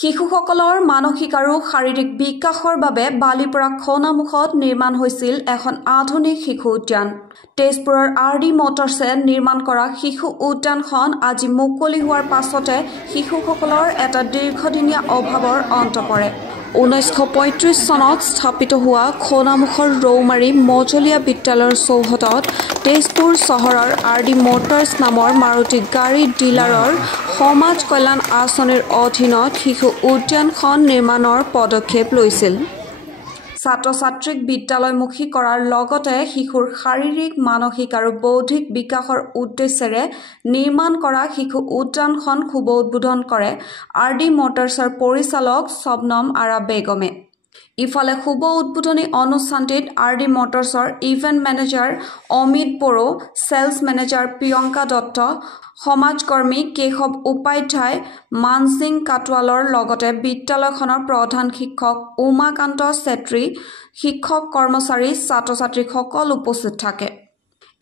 শিশুসকলৰ মানসিক আৰু শাৰীৰিক বিকাশৰ বাবে বালিপৰা খনামুখত নিৰ্মাণ হৈছিল এখন আধুনিক শিশু উদ্যান। তেজপুৰৰ আৰ.ডি. মটৰ্ছে নিৰ্মাণ কৰা শিশু উদ্যানখন আজি মুকলি হোৱাৰ পাছতে শিশুসকলৰ এটা দীৰ্ঘদিনীয়া অভাৱৰ অন্ত পৰে। 1935 চনত স্থাপিত হোৱা খনামুখৰ ৰৌমাৰী মজলীয়া বিদ্যালয়ৰ চৌহদত তেজপুৰ চহৰৰ আৰ.ডি. মটৰ্ছ নামৰ মাৰুতি গাড়ী ডিলাৰৰ সমাজ কল্যাণ আঁচনিৰ অধীনত শিশু উদ্যানখন নিৰ্মাণৰ পদক্ষেপ লৈছিল। ছাত্ৰ-ছাত্ৰীক বিদ্যালয়মুখী কৰাৰ লগতে শিশুৰ শাৰীৰিক, মানসিক আৰু বৌদ্ধিক বিকাশৰ উদ্দেশ্যেৰে নিৰ্মাণ কৰা শিশু উদ্যানখন শুভ উদ্বোধন কৰে আৰ.ডি. মটৰ্ছৰ পৰিচালক শবনম আৰা বেগমে। ইফালে শুভ উদ্বোধনী অনুষ্ঠানটিত আৰ.ডি. মটৰ্ছৰ event manager Amit Boro, sales manager Priyanka Dutta, সমাজকৰ্মী কেশৱ উপাধ্যায়, মানসিং কাটৱালৰ লগতে বিদ্যালয়খনৰ প্ৰধান শিক্ষক উমাকান্ত চেত্ৰী, শিক্ষক কৰ্মচাৰী, ছাত্ৰ-ছাত্ৰীসকল উপস্থিত থাকে।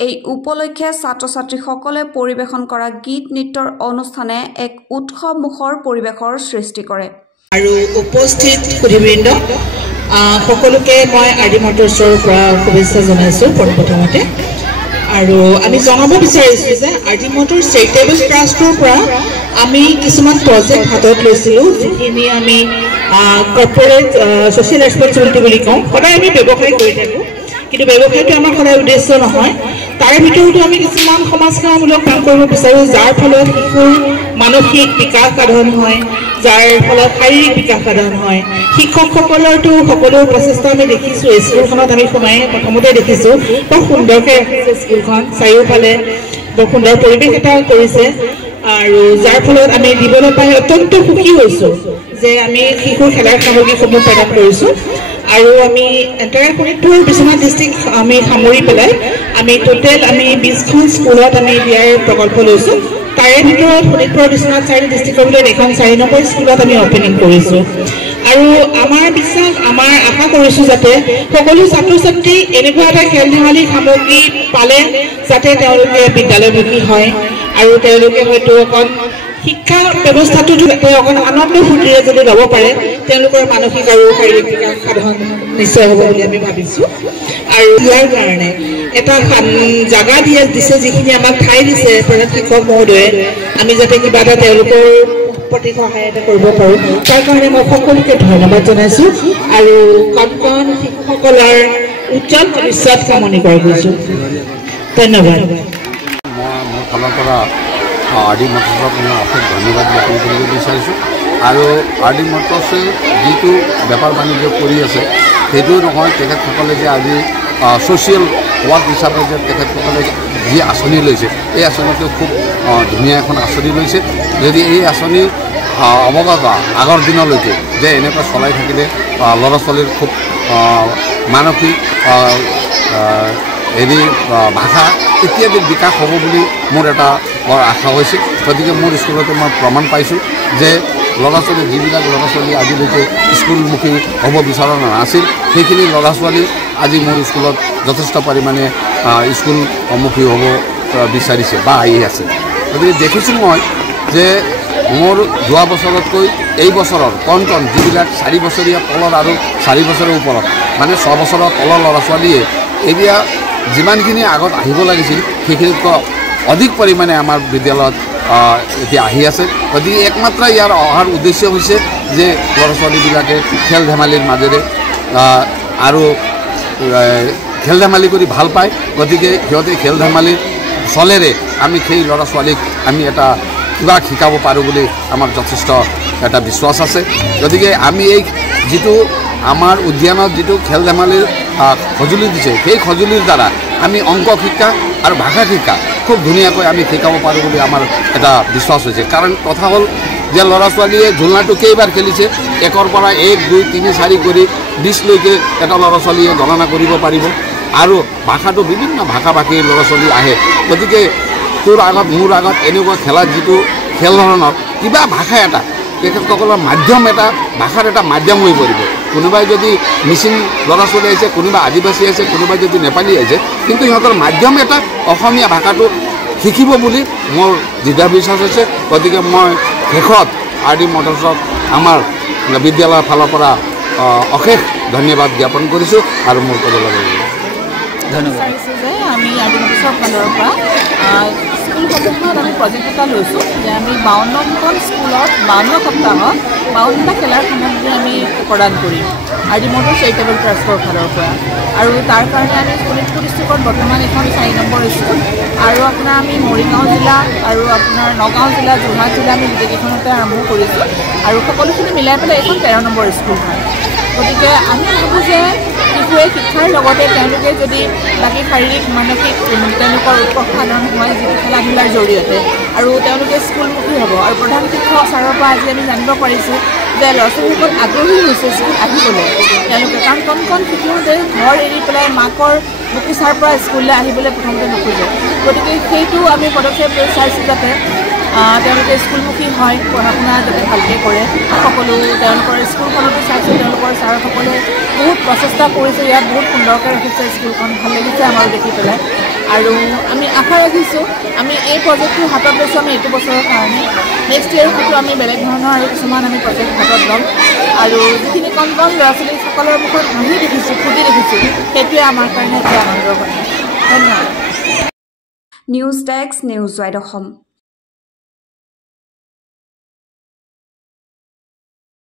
এই উপলক্ষে ছাত্ৰ-ছাত্ৰীসকলে পৰিৱেশন কৰা গীত নৃত্যৰ অনুষ্ঠানে এক উৎসৱমুখৰ পৰিৱেশৰ সৃষ্টি কৰে। আৰু উপস্থিত সুধীবৃন্দ সকলোকে মই আৰ.ডি. মটৰ্ছৰ পৰা শুভেচ্ছা জনাইছোঁ প্ৰথমতে। আৰু আমি জনাব বিচাৰিছোঁ যে আৰ.ডি. মটৰ্ছ চেৰিটেবল ট্ৰাষ্টৰ পৰা আমি কিছুমান প্ৰজেক্ট হাতত লৈছিলোঁ, যিখিনি আমি কৰ্পৰেট ছ'চিয়েল ৰেছপনচিবিলিটি বুলি কওঁ। সদায় আমি ব্যৱসায় কৰি থাকোঁ, কিন্তু ব্যৱসায়টো আমাৰ সদায় উদ্দেশ্য নহয়। তাৰে ভিতৰতো আমি কিছুমান সমাজসেৱামূলক কাম কৰিব বিচাৰোঁ, যাৰ ফলত শিশুৰ মানসিক বিকাশ সাধন হয়, যাৰ ফলত শাৰীৰিক বিকাশ সাধন হয়। শিক্ষকসকলৰতো সকলো প্ৰচেষ্টা আমি দেখিছোঁ। স্কুলখনত আমি সোমাই প্ৰথমতে দেখিছোঁ বৰ সুন্দৰকৈ ৰাখিছে স্কুলখন, চাৰিওফালে বৰ সুন্দৰ পৰিৱেশ এটা কৰিছে। আৰু যাৰ ফলত আমি দিবলৈ পাই অত্যন্ত সুখী হৈছোঁ যে আমি শিশুৰ খেলাৰ সামগ্ৰীসমূহ প্ৰদান কৰিছোঁ। আৰু আমি এণ্টায়াৰ শোণিতপুৰ বিশ্বনাথ ডিষ্ট্ৰিক্ট আমি সামৰি পেলাই আমি টোটেল 20খন স্কুলত আমি দিয়াৰ প্ৰকল্প লৈছোঁ। তাৰে ভিতৰত শোণিতপুৰ বিশ্বনাথ চাৰিআলি ডিষ্ট্ৰিক্টৰ ভিতৰত এখন 4 নম্বৰ স্কুলত আমি অপেনিং কৰিছোঁ। আৰু আমাৰ বিশ্বাস, আমাৰ আশা কৰিছোঁ যাতে সকলো ছাত্ৰ-ছাত্ৰী এনেকুৱা এটা খেল ধেমালি সামগ্ৰী পালে যাতে তেওঁলোকে বিদ্যালয়মুখী হয় আৰু তেওঁলোকে হয়তো অকণ শিক্ষা ব্যৱস্থাটোতো যাতে অকণ আনন্দ ফূৰ্তিৰে যদি ল'ব পাৰে, তেওঁলোকৰ মানসিক আৰু শাৰীৰিক বিকাশ সাধন নিশ্চয় হ'ব বুলি আমি ভাবিছোঁ। আৰু ইয়াৰ কাৰণে এটা জাগা দিছে, যিখিনি আমাক ঠাই দিছে প্ৰধান শিক্ষক মহোদয়ে, আমি যাতে কিবা এটা তেওঁলোকৰ প্ৰতি সহায় এটা কৰিব পাৰোঁ, তাৰ কাৰণে মই সকলোকে ধন্যবাদ জনাইছোঁ আৰু কণ শিশুসকলৰ উজ্জ্বল ভৱিষ্যত কামনা কৰিছোঁ। ধন্যবাদ। মোৰ ফালৰ পৰা আৰ.ডি. মটৰ্ছক মই অশেষ ধন্যবাদ জ্ঞাপন কৰিব বিচাৰিছোঁ। আৰু আৰ.ডি. মটৰ্ছে যিটো বেপাৰ বাণিজ্য কৰি আছে সেইটো নহয়, তেখেতসকলে যে আজি ছ'চিয়েল ৱাৰ্ক হিচাপে যে তেখেতসকলে যি আঁচনি লৈছে, এই আঁচনিটো খুব ধুনীয়া এখন আঁচনি লৈছে। যদি এই আঁচনি অৱগত আগৰ দিনলৈকে যে এনেকুৱা চলাই থাকিলে ল'ৰা ছোৱালীৰ খুব মানসিক ভাষা ইত্যাদিৰ বিকাশ হ'ব বুলি মোৰ এটা বৰ আশা হৈছে। গতিকে মোৰ স্কুলতে মই প্ৰমাণ পাইছোঁ যে ল'ৰা ছোৱালী যিবিলাক ল'ৰা ছোৱালী আজিলৈকে স্কুলমুখী হ'ব বিচৰা নাছিল, সেইখিনি ল'ৰা ছোৱালী আজি মোৰ স্কুলত যথেষ্ট পৰিমাণে স্কুলমুখী হ'ব বিচাৰিছে বা আহি আছে। গতিকে দেখিছোঁ মই যে মোৰ যোৱা বছৰতকৈ এই বছৰৰ কণ যিবিলাক 4 বছৰীয়া তলৰ আৰু 4 বছৰৰ ওপৰত মানে 6 বছৰৰ তলৰ ল'ৰা ছোৱালীয়ে এতিয়া যিমানখিনি আগত আহিব লাগিছিল সেইখিনিতকৈ অধিক পৰিমাণে আমাৰ বিদ্যালয়ত এতিয়া আহি আছে। গতিকে একমাত্ৰ ইয়াৰ অহাৰ উদ্দেশ্য হৈছে যে ল'ৰা ছোৱালীবিলাকে খেল ধেমালিৰ মাজেৰে আৰু খেল ধেমালি কৰি ভাল পায়। গতিকে সিহঁতে খেল ধেমালিৰ চলেৰে আমি সেই ল'ৰা ছোৱালীক আমি এটা কিবা শিকাব পাৰোঁ বুলি আমাৰ যথেষ্ট এটা বিশ্বাস আছে। গতিকে আমি এই যিটো আমাৰ উদ্যানত যিটো খেল ধেমালিৰ সঁজুলি দিছে, সেই সঁজুলিৰ দ্বাৰা আমি অংক শিক্ষা আৰু ভাষা শিক্ষা খুব ধুনীয়াকৈ আমি শিকাব পাৰোঁ বুলি আমাৰ এটা বিশ্বাস হৈছে। কাৰণ কথা হ'ল যে ল'ৰা ছোৱালীয়ে ঝুলনাটো কেইবাৰ খেলিছে, 1ৰ পৰা 1, 2, 3, 4 কৰি 20লৈকে এটা ল'ৰা ছোৱালীয়ে গণনা কৰিব পাৰিব। আৰু ভাষাটো বিভিন্ন ভাষা ভাষীৰ ল'ৰা ছোৱালী আহে। গতিকে তোৰ আগত মোৰ আগত এনেকুৱা খেলা যিটো খেল ধৰণৰ কিবা ভাষা এটা তেখেতসকলৰ মাধ্যম এটা ভাষাৰ এটা মাধ্যম হৈ পৰিব। কোনোবাই যদি মিচিং ল'ৰা ছোৱালী আহিছে, কোনোবা আদিবাসী আছে, কোনোবাই যদি নেপালী আহিছে, কিন্তু সিহঁতৰ মাধ্যম এটা অসমীয়া ভাষাটো শিকিব বুলি মোৰ দৃঢ় বিশ্বাস হৈছে। গতিকে মই শেষত RD মটৰ্ছক আমাৰ বিদ্যালয়ৰ ফালৰ পৰা অশেষ ধন্যবাদ জ্ঞাপন কৰিছোঁ আৰু মোৰ ক'বলৈ ধন্যবাদ যে আমি RD মটৰ্ছৰ ফালৰ পৰা স্কুলসমূহত আমি প্ৰজেক্ট এটা লৈছোঁ যে আমি 52খন স্কুলত 52 সপ্তাহত 52টা খেলাৰ সামগ্ৰী আমি প্ৰদান কৰিম RD মটৰ্ছ চেৰিটেবল ট্ৰাষ্টৰ ফালৰ পৰা আৰু তাৰ কাৰণে আমি শোণিতপুৰ ডিষ্ট্ৰিক্টত বৰ্তমান এখন 4 নম্বৰ স্কুল আৰু আপোনাৰ আমি মৰিগাঁও জিলা আৰু আপোনাৰ নগাঁও জিলা যোৰহাট জিলা আমি গোটেইকেইখনতে আৰম্ভ কৰিছোঁ আৰু সকলোখিনি মিলাই পেলাই এখন 13 নম্বৰ স্কুল হয় গতিকে আমি ভাবোঁ যে শিশুৱে শিক্ষাৰ লগতে তেওঁলোকে যদি বাকী শাৰীৰিক মানসিক তেওঁলোকৰ উৎকৰ্ষ সাধন হয় যিটো খেলা ধূলাৰ জৰিয়তে আৰু তেওঁলোকে স্কুলমুখী হ'ব আৰু প্ৰধান শিক্ষক ছাৰৰ পৰা আজি আমি জানিব পাৰিছোঁ যে ল'ৰা ছোৱালীসকল আগ্ৰহী হৈছে স্কুল আহিবলৈ তেওঁলোকে কাৰণ কণ শিশুহঁতে ঘৰ এৰি পেলাই মাকৰ বুকুচাৰ পৰা স্কুললৈ আহিবলৈ প্ৰথমতে নোখোজে গতিকে সেইটো আমি পদক্ষেপ লৈ চাইছোঁ যাতে তেওঁলোকে স্কুলমুখী হয় পঢ়া শুনা যাতে ভালকৈ কৰে সকলো তেওঁলোকৰ স্কুলখনতো চাইছোঁ তেওঁলোকৰ ছাৰসকলে বহুত প্ৰচেষ্টা কৰিছে ইয়াত বহুত সুন্দৰকৈ ৰাখিছে স্কুলখন ভাল লাগিছে আমাৰ দেখি পেলাই আৰু আমি আশা ৰাখিছোঁ আমি এই প্ৰজেক্টটো হাতত লৈছোঁ আমি এইটো বছৰৰ কাৰণে নেক্সট ইয়েৰ হয়তো আমি বেলেগ ধৰণৰ আৰু কিছুমান আমি প্ৰজেক্ট হাতত ল'ম আৰু যিখিনি কণ ল'ৰা ছোৱালীসকলৰ মুখত হাঁহি দেখিছোঁ ফূৰ্তি দেখিছোঁ সেইটোৱে আমাৰ কাৰণে এটা আনন্দৰ কথা ধন্যবাদ news desk news wide Assam